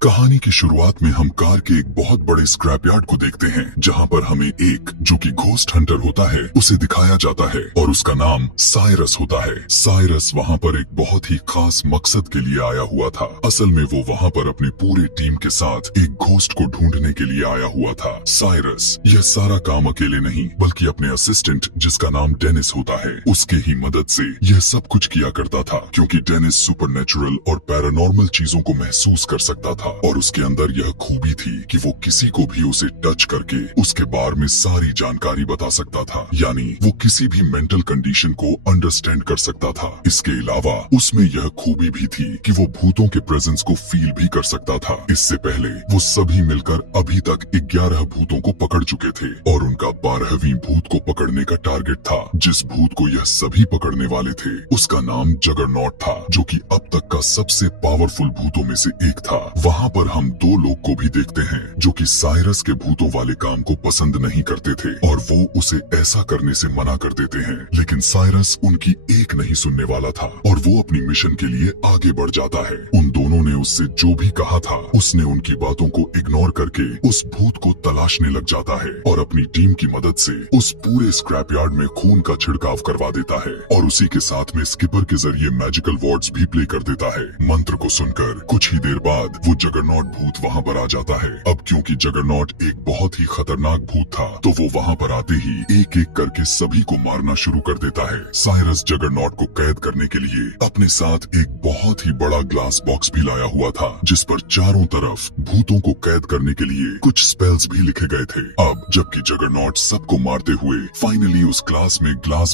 कहानी की शुरुआत में हम कार के एक बहुत बड़े स्क्रैप यार्ड को देखते हैं, जहाँ पर हमें एक जो कि घोस्ट हंटर होता है उसे दिखाया जाता है और उसका नाम साइरस होता है। साइरस वहाँ पर एक बहुत ही खास मकसद के लिए आया हुआ था। असल में वो वहाँ पर अपनी पूरी टीम के साथ एक घोस्ट को ढूंढने के लिए आया हुआ था। साइरस यह सारा काम अकेले नहीं बल्कि अपने असिस्टेंट जिसका नाम डेनिस होता है उसके ही मदद से यह सब कुछ किया करता था, क्योंकि डेनिस सुपरनेचुरल और पैरानॉर्मल चीजों को महसूस कर सकता था और उसके अंदर यह खूबी थी कि वो किसी को भी उसे टच करके उसके बारे में सारी जानकारी बता सकता था, यानी वो किसी भी मेंटल कंडीशन को अंडरस्टैंड कर सकता था। इसके अलावा उसमें यह खूबी भी थी कि वो भूतों के प्रेजेंस को फील भी कर सकता था। इससे पहले वो सभी मिलकर अभी तक 11 भूतों को पकड़ चुके थे और उनका 12वीं भूत को पकड़ने का टारगेट था। जिस भूत को यह सभी पकड़ने वाले थे उसका नाम जगरनॉट था, जो कि अब तक का सबसे पावरफुल भूतों में से एक था। वहाँ पर हम दो लोग को भी देखते हैं जो कि साइरस के भूतों वाले काम को पसंद नहीं करते थे और वो उसे ऐसा करने से मना कर देते हैं, लेकिन साइरस उनकी एक नहीं सुनने वाला था और वो अपनी मिशन के लिए आगे बढ़ जाता है। उन दोनों ने उससे जो भी कहा था उसने उनकी बातों को इग्नोर करके उस भूत को तलाशने लग जाता है और अपनी टीम की मदद से उस पूरे स्क्रैप यार्ड में खून का छिड़काव करवा देता है और उसी के साथ में स्किपर के जरिए मैजिकल वर्ड्स भी प्ले कर देता है। मंत्र को सुनकर कुछ ही देर बाद वो जगरनॉट भूत वहाँ पर आ जाता है। अब क्योंकि जगरनॉट एक बहुत ही खतरनाक भूत था तो वो वहाँ पर आते ही एक एक करके सभी को मारना शुरू कर देता है। साइरस जगरनॉट को कैद करने के लिए अपने साथ एक बहुत ही बड़ा ग्लास बॉक्स भी लाया हुआ था, जिस पर चारों तरफ भूतों को कैद करने के लिए कुछ स्पेल्स भी लिखे गए थे। अब जबकि जगरनॉट सबको मारते हुए फाइनली उस ग्लास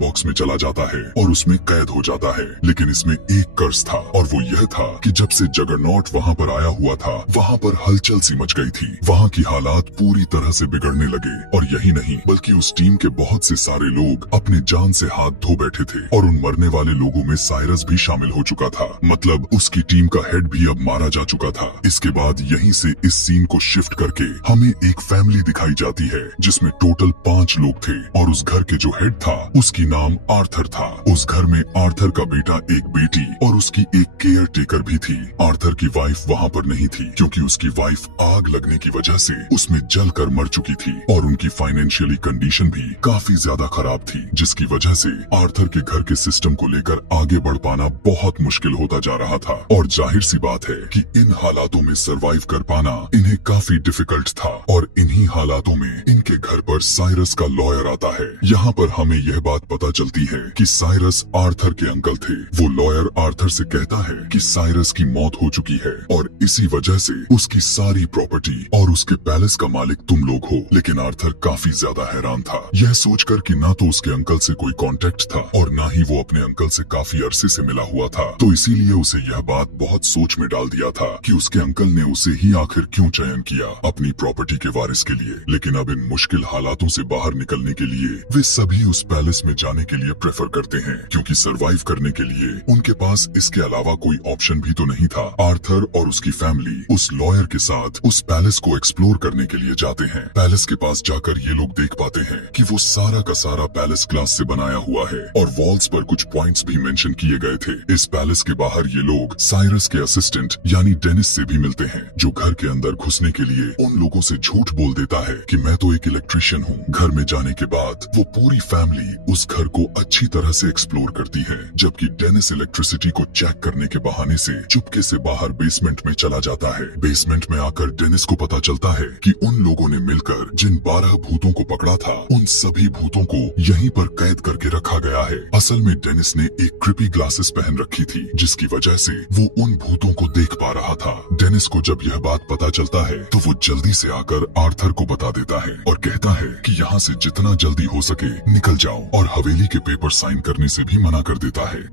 बॉक्स में चला जाता है और उसमें कैद हो जाता है, लेकिन इसमें एक कर्ज था और वो यह था कि जब से जगरनॉट वहाँ पर आया हुआ था वहाँ पर हलचल सी मच गई थी। वहाँ की हालात पूरी तरह से बिगड़ने लगे और यही नहीं बल्कि उस टीम के बहुत से सारे लोग अपने जान से हाथ धो बैठे थे और उन मरने वाले लोगों में साइरस भी शामिल हो चुका था। मतलब उसकी टीम का हेड भी अब मारा जा चुका था। इसके बाद यहीं से इस सीन को शिफ्ट करके हमें एक फैमिली दिखाई जाती है जिसमें टोटल 5 लोग थे और उस घर के जो हेड था उसकी नाम आर्थर था। उस घर में आर्थर का बेटा, एक बेटी और उसकी एक केयर टेकर भी थी। आर्थर की वाइफ वहाँ पर नहीं थी क्योंकि उसकी वाइफ आग लगने की वजह से उसमें जलकर मर चुकी थी और उनकी फाइनेंशियली कंडीशन भी काफी ज्यादा खराब थी, जिसकी वजह से आर्थर के घर के सिस्टम को लेकर आगे बढ़ पाना बहुत मुश्किल होता जा रहा था। और जाहिर सी बात है कि इन हालातों में सरवाइव कर पाना इन्हें काफी डिफिकल्ट था और इन्हीं हालातों में इनके घर पर साइरस का लॉयर आता है। यहाँ पर हमें यह बात पता चलती है कि साइरस आर्थर के अंकल थे। वो लॉयर आर्थर से कहता है कि साइरस की मौत हो चुकी है और इसी वजह से उसकी सारी प्रॉपर्टी और उसके पैलेस का मालिक तुम लोग हो। लेकिन आर्थर काफी ज्यादा हैरान था, यह सोचकर कि ना तो उसके अंकल से कोई कांटेक्ट था और ना ही वो अपने अंकल से काफी अरसे से मिला हुआ था। तो इसीलिए उसे यह बात बहुत सोच में डाल दिया था कि उसके अंकल ने उसे ही आखिर क्यों चयन किया अपनी प्रॉपर्टी के वारिस के लिए। लेकिन अब इन मुश्किल हालातों से बाहर निकलने के लिए वे सभी उस पैलेस में जाने के लिए प्रेफर करते हैं, क्योंकि सरवाइव करने के लिए उनके पास इसके अलावा कोई ऑप्शन भी तो नहीं था। आर्थर और उसकी फैमिली उस लॉयर के साथ उस पैलेस को एक्सप्लोर करने के लिए जाते हैं। पैलेस के पास जाकर ये लोग देख पाते हैं कि वो सारा का सारा पैलेस ग्लास से बनाया हुआ है और वॉल्स पर कुछ पॉइंट्स भी मेंशन किए गए थे। इस पैलेस के बाहर ये लोग साइरस के असिस्टेंट यानी डेनिस से भी मिलते हैं, जो घर के अंदर घुसने के लिए उन लोगों से झूठ बोल देता है कि मैं तो एक इलेक्ट्रिशियन हूँ। घर में जाने के बाद वो पूरी फैमिली उस घर को अच्छी तरह से एक्सप्लोर करती है, जबकि डेनिस इलेक्ट्रिसिटी को चेक करने के बहाने से चुपके से बाहर बेसमेंट में चला जाता है। बेसमेंट में आकर डेनिस को पता चलता है कि उन लोगों ने मिलकर जिन 12 भूतों को पकड़ा था उन सभी भूतों को यहीं पर कैद करके रखा गया है। असल में डेनिस ने एक क्रिपी ग्लासेस पहन रखी थी, जिसकी वजह से वो उन भूतों को देख पा रहा था। डेनिस को जब यह बात पता चलता है तो वो जल्दी से आकर आर्थर को बता देता है और कहता है कि यहाँ से जितना जल्दी हो सके निकल जाओ, और हवेली के पेपर साइन करने से भी मना कर देता है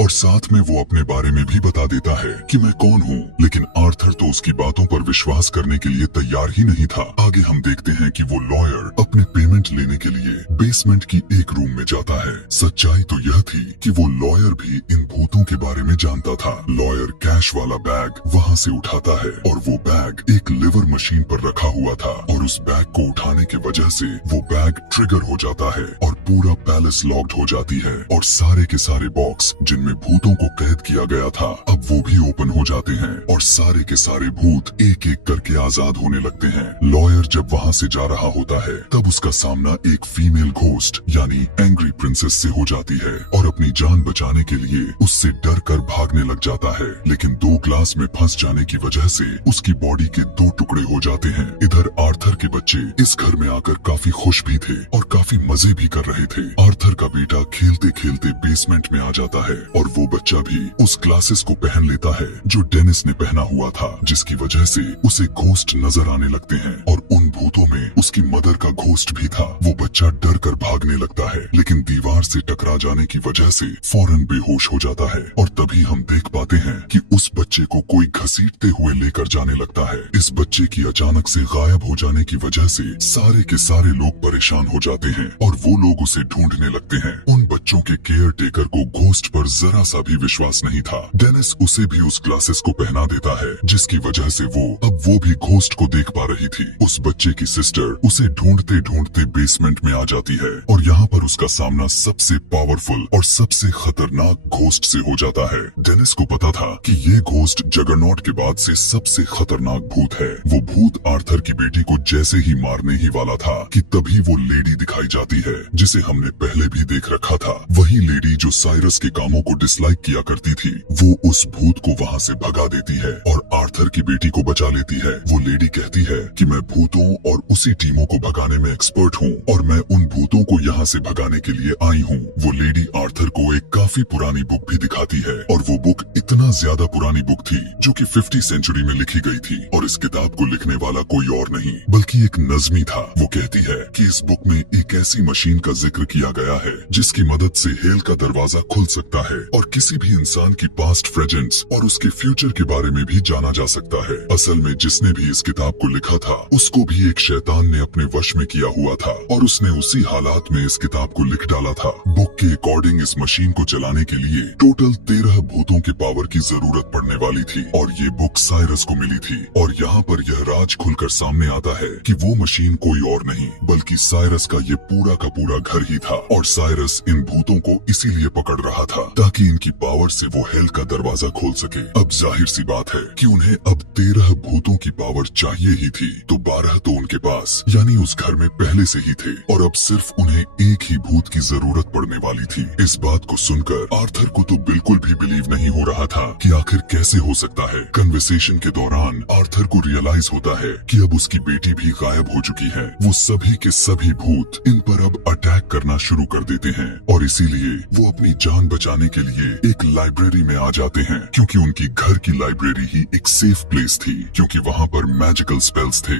और साथ में वो अपने बारे में भी बता देता है कि मैं कौन हूँ। लेकिन आर्थर तो उसकी बातों पर विश्वास करने के लिए तैयार ही नहीं था। आगे हम देखते हैं कि वो लॉयर अपने पेमेंट लेने के लिए बेसमेंट की एक रूम में जाता है। सच्चाई तो यह थी कि वो लॉयर भी इन भूतों के बारे में जानता था। लॉयर कैश वाला बैग वहाँ से उठाता है और वो बैग एक लिवर मशीन पर रखा हुआ था और उस बैग को उठाने की वजह से वो बैग ट्रिगर हो जाता है और पूरा पैलेस लॉक्ड हो जाती है और सारे के सारे बॉक्स जिनमें भूतों को कैद किया गया था अब अब वो भी ओपन हो जाते हैं और सारे के सारे भूत एक एक करके आजाद होने लगते हैं। लॉयर जब वहाँ से जा रहा होता है तब उसका सामना एक फीमेल घोस्ट यानी एंग्री प्रिंसेस से हो जाती है और अपनी जान बचाने के लिए उससे डर कर भागने लग जाता है, लेकिन 2 ग्लास में फंस जाने की वजह से उसकी बॉडी के 2 टुकड़े हो जाते हैं। इधर आर्थर के बच्चे इस घर में आकर काफी खुश भी थे और काफी मजे भी कर रहे थे। आर्थर का बेटा खेलते खेलते बेसमेंट में आ जाता है और वो बच्चा भी उस ग्लासेस को पहन लेता है जो डेनिस ने पहना हुआ था, जिसकी वजह से उसे घोस्ट नजर आने लगते हैं और उन भूतों में उसकी मदर का घोस्ट भी था। वो बच्चा डर कर भागने लगता है, लेकिन दीवार से टकरा जाने की वजह से फौरन बेहोश हो जाता है और तभी हम देख पाते हैं कि उस बच्चे को कोई घसीटते हुए लेकर जाने लगता है। इस बच्चे की अचानक से गायब हो जाने की वजह से सारे के सारे लोग परेशान हो जाते हैं और वो लोग उसे ढूंढने लगते हैं। उन बच्चों के केयर टेकर को घोस्ट पर जरा सा भी विश्वास नहीं था। डेनिस उसे भी उस ग्लासेस को पहना देता है, जिसकी वजह से वो भी घोस्ट को देख पा रही थी। उस बच्चे की सिस्टर उसे ढूंढते ढूंढते बेसमेंट में आ जाती है और यहाँ पर उसका सामना सबसे पावरफुल और सबसे खतरनाक घोस्ट से हो जाता है। डेनिस को पता था कि ये घोस्ट जगरनॉट के बाद से सबसे खतरनाक भूत है। वो भूत आर्थर की बेटी को जैसे ही मारने ही वाला था कि तभी वो लेडी दिखाई जाती है जिसे हमने पहले भी देख रखा था। वही लेडी जो साइरस के कामों को डिसलाइक किया करती थी, वो उस भूत को वहाँ से भगा देती है और आर्थर की बेटी को बचा लेती है। वो लेडी कहती है कि मैं भूतों और उसी टीमों को भगाने में एक्सपर्ट हूँ और मैं उन भूतों को यहाँ से भगाने के लिए आई हूँ। वो लेडी आर्थर को एक काफी पुरानी बुक भी दिखाती है और वो बुक इतना ज्यादा पुरानी बुक थी जो कि 50वीं सेंचुरी में लिखी गई थी और इस किताब को लिखने वाला कोई और नहीं बल्कि एक नज़्मी था। वो कहती है कि इस बुक में एक ऐसी मशीन का जिक्र किया गया है जिसकी मदद से हेल का दरवाजा खुल सकता है और किसी भी इंसान की पास्ट प्रेजेंट्स और उसके फ्यूचर के बारे में भी जाना जा सकता है। असल में जिसने भी इस किताब को लिखा था उसको भी एक शैतान ने अपने वश में किया हुआ था और उसने उसी हालात में इस किताब को लिख डाला था। बुक के अकॉर्डिंग इस मशीन को चलाने के लिए टोटल 13 भूतों के पावर की जरूरत पड़ने वाली थी और ये बुक साइरस को मिली थी। और यहाँ पर यह राज खुलकर सामने आता है कि वो मशीन कोई और नहीं बल्कि साइरस का ये पूरा का पूरा घर ही था और साइरस इन भूतों को इसीलिए पकड़ रहा था ताकि इनकी पावर से वो हेल का दरवाजा खोल सके। अब जाहिर सी बात है कि उन्हें अब 13 भूतों की पावर चाहिए ही थी, तो 12 तो उनके पास यानी उस घर में पहले से ही थे और अब सिर्फ उन्हें एक ही भूत की जरूरत पड़ने वाली थी। इस बात को सुनकर आर्थर को तो बिल्कुल भी बिलीव नहीं हो रहा था कि आखिर कैसे हो सकता है। कन्वर्सेशन के दौरान आर्थर को रियलाइज होता है कि अब उसकी बेटी भी गायब हो चुकी है। वो सभी के सभी भूत इन पर अब अटैक करना शुरू कर देते हैं और इसीलिए वो अपनी जान बचाने के लिए एक लाइब्रेरी में आ जाते हैं क्योंकि उनकी घर की लाइब्रेरी ही एक सेफ प्लेस थी क्योंकि वहाँ पर मैजिकल स्पेल्स थे।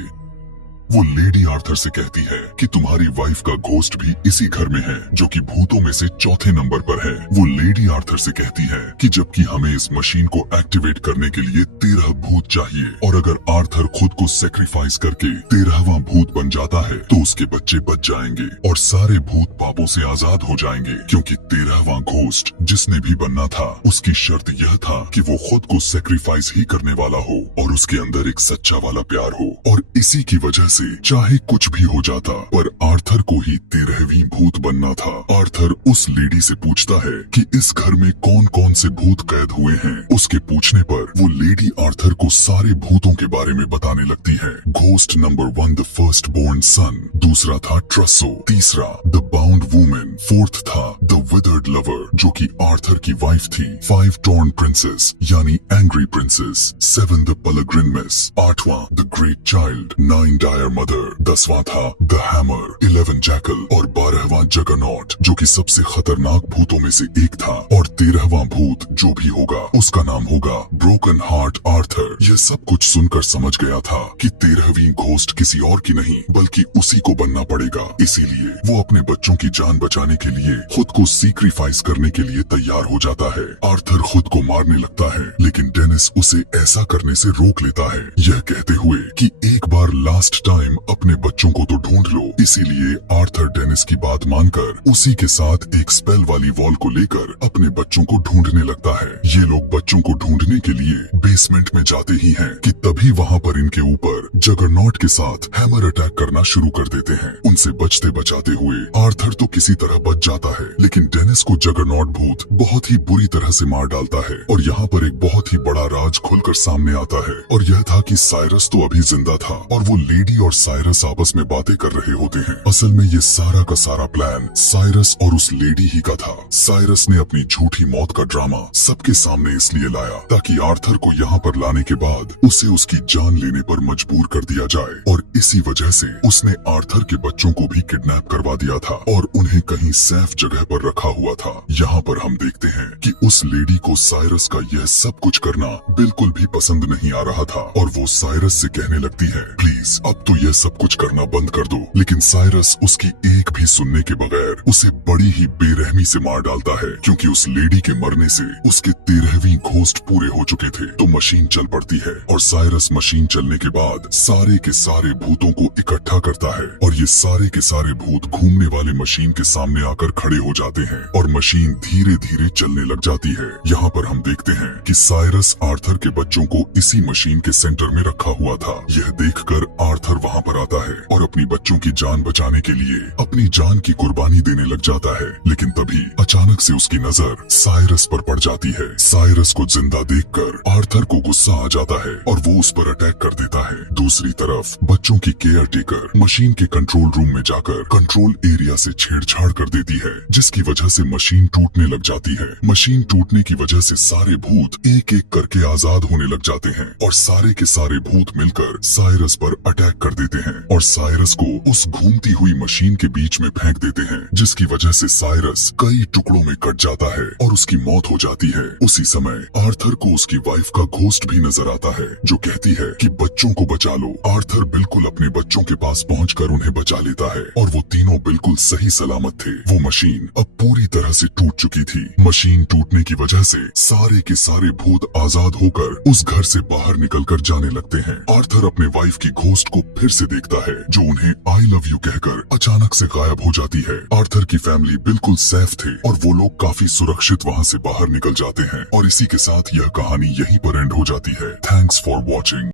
वो लेडी आर्थर से कहती है कि तुम्हारी वाइफ का घोस्ट भी इसी घर में है जो कि भूतों में से चौथे नंबर पर है। वो लेडी आर्थर से कहती है कि जबकि हमें इस मशीन को एक्टिवेट करने के लिए 13 भूत चाहिए और अगर आर्थर खुद को सेक्रीफाइस करके 13वां भूत बन जाता है तो उसके बच्चे बच जाएंगे और सारे भूत पापों से आजाद हो जाएंगे क्योंकि 13वां घोस्ट जिसने भी बनना था उसकी शर्त यह था कि वो खुद को सेक्रीफाइस ही करने वाला हो और उसके अंदर एक सच्चा वाला प्यार हो। और इसी की वजह से चाहे कुछ भी हो जाता पर आर्थर को ही 13वीं भूत बनना था। आर्थर उस लेडी से पूछता है कि इस घर में कौन कौन से भूत कैद हुए हैं। उसके पूछने पर वो लेडी आर्थर को सारे भूतों के बारे में बताने लगती है। Ghost number 1 the first born son, दूसरा था ट्रसो, तीसरा द बाउंड वुमन, फोर्थ था द विदर्ड लवर जो कि आर्थर की वाइफ थी, 5 टॉर्न प्रिंसेस यानी angry princess, 7 the peregrine miss, 8वां the great child, 9 dire mother, 10वां था द हैमर, 11 जैकल और 12वां जगरनॉट जो कि सबसे खतरनाक भूतों में से एक था और 13वां भूत जो भी होगा उसका नाम होगा ब्रोकन हार्ट आर्थर। यह सब कुछ सुनकर समझ गया था कि 13वीं घोस्ट किसी और की नहीं बल्कि उसी को बनना पड़ेगा। इसीलिए वो अपने बच्चों की जान बचाने के लिए खुद को सैक्रिफाइस करने के लिए तैयार हो जाता है। आर्थर खुद को मारने लगता है लेकिन डेनिस उसे ऐसा करने से रोक लेता है, यह कहते हुए कि एक बार लास्ट टाइम टाइम अपने बच्चों को तो ढूंढ लो। इसीलिए आर्थर डेनिस की बात मानकर उसी के साथ एक स्पेल वाली वॉल को लेकर अपने बच्चों को ढूंढने लगता है। ये लोग बच्चों को ढूंढने के लिए बेसमेंट में जाते ही हैं कि तभी वहाँ पर इनके ऊपर जगरनॉट के साथ हैमर अटैक करना शुरू कर देते हैं। उनसे बचते बचाते हुए आर्थर तो किसी तरह बच जाता है, लेकिन डेनिस को जगरनॉट भूत बहुत ही बुरी तरह से मार डालता है। और यहाँ पर एक बहुत ही बड़ा राज खुलकर सामने आता है, और यह था कि साइरस तो अभी जिंदा था और वो लेडी और साइरस आपस में बातें कर रहे होते हैं। असल में ये सारा का सारा प्लान साइरस और उस लेडी ही का था। साइरस ने अपनी झूठी मौत का ड्रामा सबके सामने इसलिए लाया ताकि आर्थर को यहाँ पर लाने के बाद उसे उसकी जान लेने पर मजबूर कर दिया जाए, और इसी वजह से उसने आर्थर के बच्चों को भी किडनैप करवा दिया था और उन्हें कहीं सेफ जगह पर रखा हुआ था। यहाँ पर हम देखते हैं कि उस लेडी को साइरस का यह सब कुछ करना बिल्कुल भी पसंद नहीं आ रहा था, और वो साइरस से कहने लगती है, प्लीज अब तो यह सब कुछ करना बंद कर दो। लेकिन साइरस उसकी एक भी सुनने के बगैर उसे बड़ी ही बेरहमी से मार डालता है, क्योंकि उस लेडी के मरने से उसके 13वीं घोस्ट पूरे हो चुके थे। तो मशीन चल पड़ती है और साइरस मशीन चलने के बाद सारे के सारे भूतों को इकट्ठा करता है, और ये सारे के सारे भूत घूमने वाले मशीन के सामने आकर खड़े हो जाते हैं और मशीन धीरे धीरे चलने लग जाती है। यहाँ पर हम देखते हैं कि साइरस आर्थर के बच्चों को इसी मशीन के सेंटर में रखा हुआ था। यह देखकर आर्थर वहाँ पर आता है और अपनी बच्चों की जान बचाने के लिए अपनी जान की कुर्बानी देने लग जाता है। लेकिन तभी अचानक से उसकी नजर साइरस पर पड़ जाती है। साइरस को जिंदा देखकर आर्थर को गुस्सा आ जाता है और वो उस पर अटैक कर देता है। दूसरी तरफ बच्चों की केयर टेकर मशीन के कंट्रोल रूम में जाकर कंट्रोल एरिया से छेड़छाड़ कर देती है, जिसकी वजह से मशीन टूटने लग जाती है। मशीन टूटने की वजह से सारे भूत एक एक करके आजाद होने लग जाते हैं और सारे के सारे भूत मिलकर साइरस पर अटैक कर देते हैं और साइरस को उस घूमती हुई मशीन के बीच में फेंक देते हैं, जिसकी वजह से साइरस कई टुकड़ों में कट जाता है और उसकी मौत हो जाती है। उसी समय आर्थर को उसकी वाइफ का घोस्ट भी नजर आता है, जो कहती है कि बच्चों को बचा लो। आर्थर बिल्कुल अपने बच्चों के पास पहुंचकर उन्हें बचा लेता है और वो तीनों बिल्कुल सही सलामत थे। वो मशीन अब पूरी तरह से टूट चुकी थी। मशीन टूटने की वजह से सारे के सारे भूत आजाद होकर उस घर से बाहर निकलकर जाने लगते हैं। आर्थर अपने वाइफ की घोस्ट को फिर से देखता है, जो उन्हें आई लव यू कहकर अचानक से गायब हो जाती है। आर्थर की फैमिली बिल्कुल सेफ थे और वो लोग काफी सुरक्षित वहाँ से बाहर निकल जाते हैं, और इसी के साथ यह कहानी यहीं पर एंड हो जाती है। Thanks for watching.